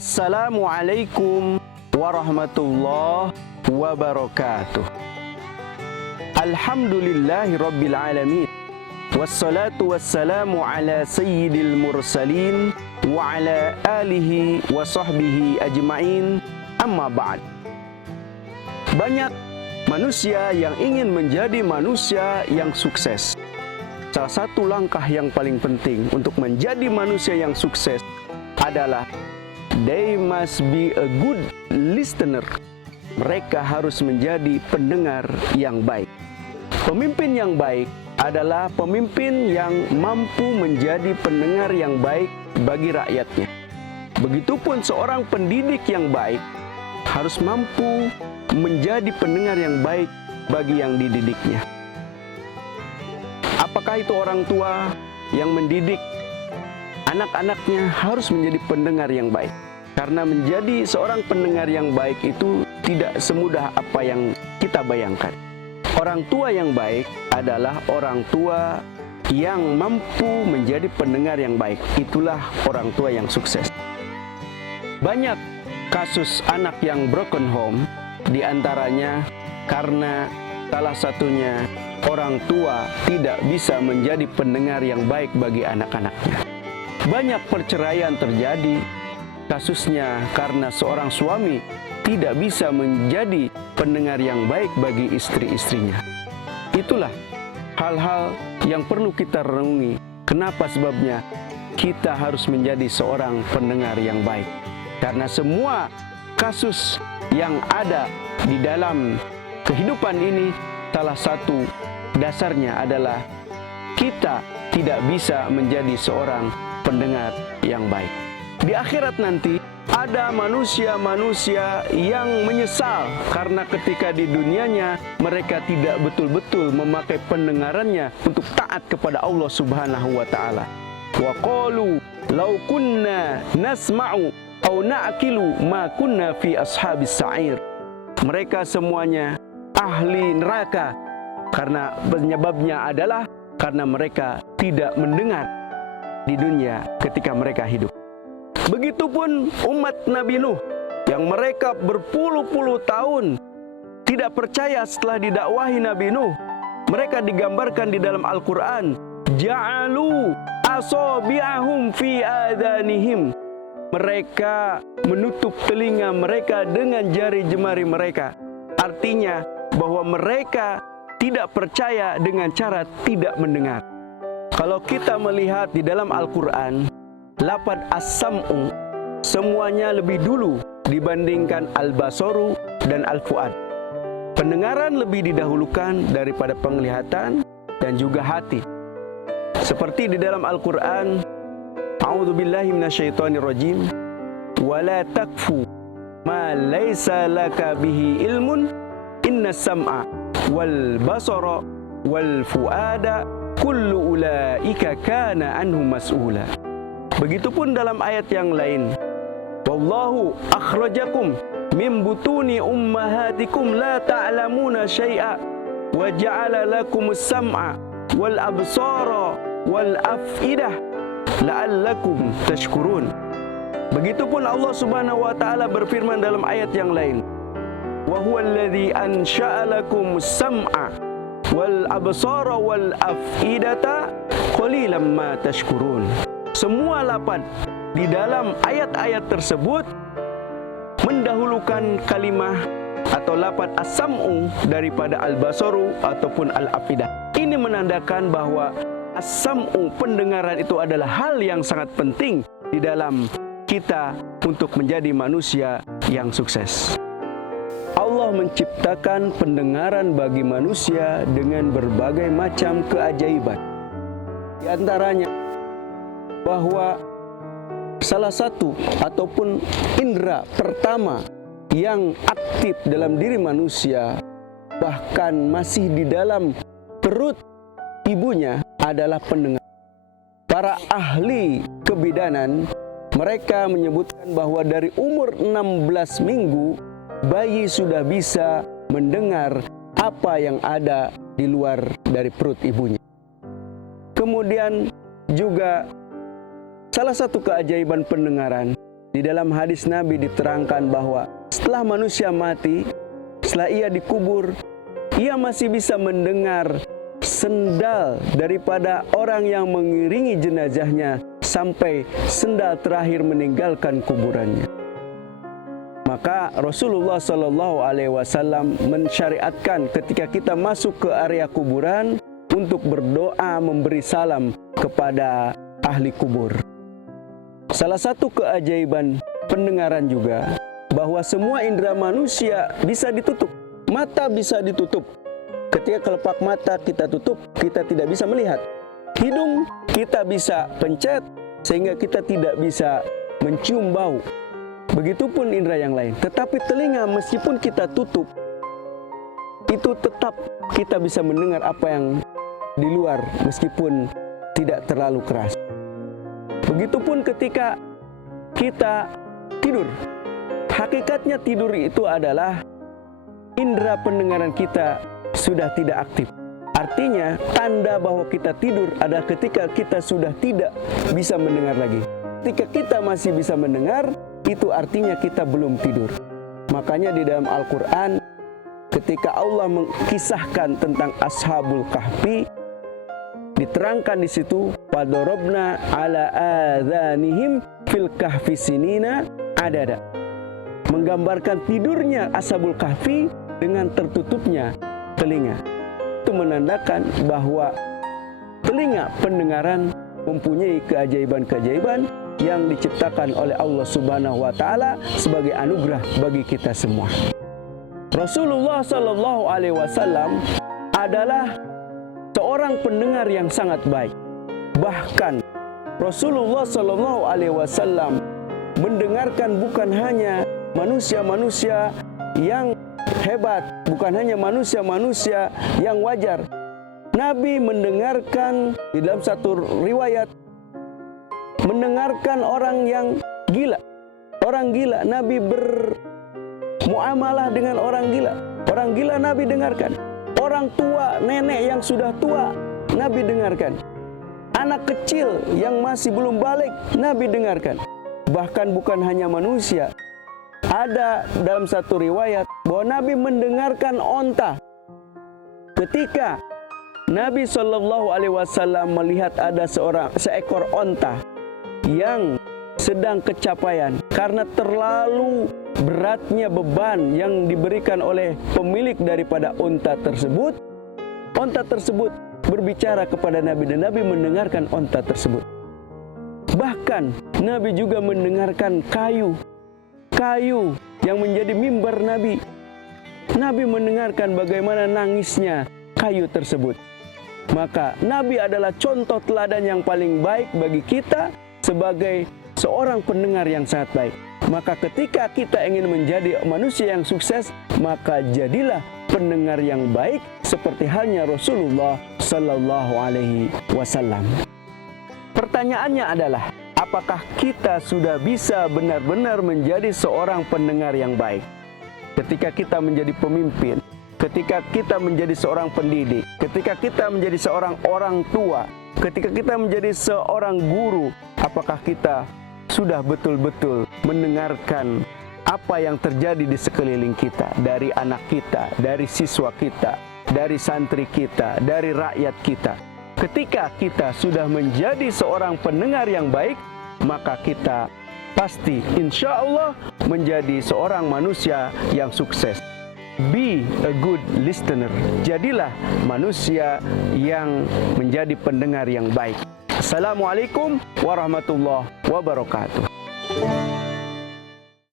Assalamualaikum warahmatullahi wabarakatuh. Alhamdulillahi rabbil alamin. Wassalatu wassalamu ala sayyidil mursalin wa ala alihi wa sahbihi ajma'in. Amma ba'd. Banyak manusia yang ingin menjadi manusia yang sukses. Salah satu langkah yang paling penting untuk menjadi manusia yang sukses adalah they must be a good listener. Mereka harus menjadi pendengar yang baik. Pemimpin yang baik adalah pemimpin yang mampu menjadi pendengar yang baik bagi rakyatnya. Begitupun seorang pendidik yang baik harus mampu menjadi pendengar yang baik bagi yang dididiknya. Apakah itu orang tua yang mendidik anak-anaknya harus menjadi pendengar yang baik? Karena menjadi seorang pendengar yang baik itu tidak semudah apa yang kita bayangkan. Orang tua yang baik adalah orang tua yang mampu menjadi pendengar yang baik. Itulah orang tua yang sukses. Banyak kasus anak yang broken home, diantaranya karena salah satunya orang tua tidak bisa menjadi pendengar yang baik bagi anak-anaknya. Banyak perceraian terjadi, kasusnya karena seorang suami tidak bisa menjadi pendengar yang baik bagi istri-istrinya. Itulah hal-hal yang perlu kita renungi. Kenapa sebabnya kita harus menjadi seorang pendengar yang baik? Karena semua kasus yang ada di dalam kehidupan ini, salah satu dasarnya adalah kita tidak bisa menjadi seorang pendengar yang baik. Di akhirat nanti ada manusia-manusia yang menyesal karena ketika di dunianya mereka tidak betul-betul memakai pendengarannya untuk taat kepada Allah Subhanahu wa taala. Wa qalu law kunna nasma'u aw na'qilu ma kunna fi ashabis sa'ir. Mereka semuanya ahli neraka karena penyebabnya adalah karena mereka tidak mendengar di dunia ketika mereka hidup. Begitupun umat Nabi Nuh yang mereka berpuluh-puluh tahun tidak percaya setelah didakwahi Nabi Nuh. Mereka digambarkan di dalam Al-Quran, ja'alu asabi'ahum fi adanihim. Mereka menutup telinga mereka dengan jari jemari mereka. Artinya bahwa mereka tidak percaya dengan cara tidak mendengar. Kalau kita melihat di dalam Al-Quran, lafaz as-sam'u semuanya lebih dulu dibandingkan al-basaru dan al-fuad. Pendengaran lebih didahulukan daripada penglihatan dan juga hati. Seperti di dalam Al-Quran, a'udzubillahi minasyaitonirrajim, wala takfu ma laisa laka bihi ilmun inna sam'a wal basara wal fuada kullu ulaika kana anhu mas'ula. Begitupun dalam ayat yang lain, wallahu akhrajakum min butuni ummahatikum la ta'lamuna syai'a wa ja'ala lakumus sam'a wal absara wal af'idah la'allakum tashkurun. Begitupun Allah Subhanahu wa taala berfirman dalam ayat yang lain, wa huwallazi ansha'a lakumus sam'a wal absara wal af'idata qalilan ma tashkurun. Semua lafaz di dalam ayat-ayat tersebut mendahulukan kalimah atau lafaz as-sam'u daripada al-basaru ataupun al-afidah. Ini menandakan bahwa as-sam'u, pendengaran itu adalah hal yang sangat penting di dalam kita untuk menjadi manusia yang sukses. Allah menciptakan pendengaran bagi manusia dengan berbagai macam keajaiban. Di antaranya bahwa salah satu ataupun indera pertama yang aktif dalam diri manusia, bahkan masih di dalam perut ibunya, adalah pendengar. Para ahli kebidanan mereka menyebutkan bahwa dari umur 16 minggu bayi sudah bisa mendengar apa yang ada di luar dari perut ibunya. Kemudian juga salah satu keajaiban pendengaran Di dalam hadis Nabi diterangkan bahwa setelah manusia mati, setelah ia dikubur, ia masih bisa mendengar sendal daripada orang yang mengiringi jenazahnya sampai sendal terakhir meninggalkan kuburannya. Maka Rasulullah SAW mensyariatkan ketika kita masuk ke area kuburan untuk berdoa memberi salam kepada ahli kubur. Salah satu keajaiban pendengaran juga bahwa semua indera manusia bisa ditutup. Mata bisa ditutup. Ketika kelopak mata kita tutup, kita tidak bisa melihat. Hidung kita bisa pencet sehingga kita tidak bisa mencium bau. Begitupun indera yang lain. Tetapi telinga meskipun kita tutup, itu tetap kita bisa mendengar apa yang di luar meskipun tidak terlalu keras. Begitupun ketika kita tidur. Hakikatnya tidur itu adalah indera pendengaran kita sudah tidak aktif. Artinya tanda bahwa kita tidur adalah ketika kita sudah tidak bisa mendengar lagi. Ketika kita masih bisa mendengar, itu artinya kita belum tidur. Makanya di dalam Al-Quran ketika Allah mengkisahkan tentang Ashabul Kahfi, diterangkan di situ, "Fadorobna ala adzanihim fil kahfi sinina adada." Menggambarkan tidurnya Ashabul Kahfi dengan tertutupnya telinga. Itu menandakan bahwa telinga pendengaran mempunyai keajaiban-keajaiban yang diciptakan oleh Allah Subhanahu wa taala sebagai anugerah bagi kita semua. Rasulullah sallallahu alaihi wasallam adalah seorang pendengar yang sangat baik. Bahkan Rasulullah sallallahu alaihi wasallam mendengarkan bukan hanya manusia-manusia yang hebat, bukan hanya manusia-manusia yang wajar. Nabi mendengarkan di dalam satu riwayat, mendengarkan orang yang gila. Orang gila, Nabi bermuamalah dengan orang gila. Orang gila Nabi dengarkan. Orang tua, nenek yang sudah tua, Nabi dengarkan. Anak kecil yang masih belum balik, Nabi dengarkan. Bahkan bukan hanya manusia. Ada dalam satu riwayat bahwa Nabi mendengarkan onta. Ketika Nabi SAW melihat ada seekor onta yang sedang kecapaian karena terlalu beratnya beban yang diberikan oleh pemilik daripada onta tersebut. Onta tersebut berbicara kepada Nabi dan Nabi mendengarkan onta tersebut. Bahkan Nabi juga mendengarkan kayu yang menjadi mimbar Nabi. Nabi mendengarkan bagaimana nangisnya kayu tersebut. Maka Nabi adalah contoh teladan yang paling baik bagi kita sebagai seorang pendengar yang sangat baik. Maka ketika kita ingin menjadi manusia yang sukses, maka jadilah pendengar yang baik seperti halnya Rasulullah Sallallahu Alaihi Wasallam. Pertanyaannya adalah, apakah kita sudah bisa benar-benar menjadi seorang pendengar yang baik? Ketika kita menjadi pemimpin, ketika kita menjadi seorang pendidik, ketika kita menjadi seorang orang tua, ketika kita menjadi seorang guru, apakah kita sudah betul-betul mendengarkan apa yang terjadi di sekeliling kita, dari anak kita, dari siswa kita, dari santri kita, dari rakyat kita? Ketika kita sudah menjadi seorang pendengar yang baik, maka kita pasti insya Allah menjadi seorang manusia yang sukses. Be a good listener. Jadilah manusia yang menjadi pendengar yang baik. Assalamualaikum warahmatullahi wabarakatuh.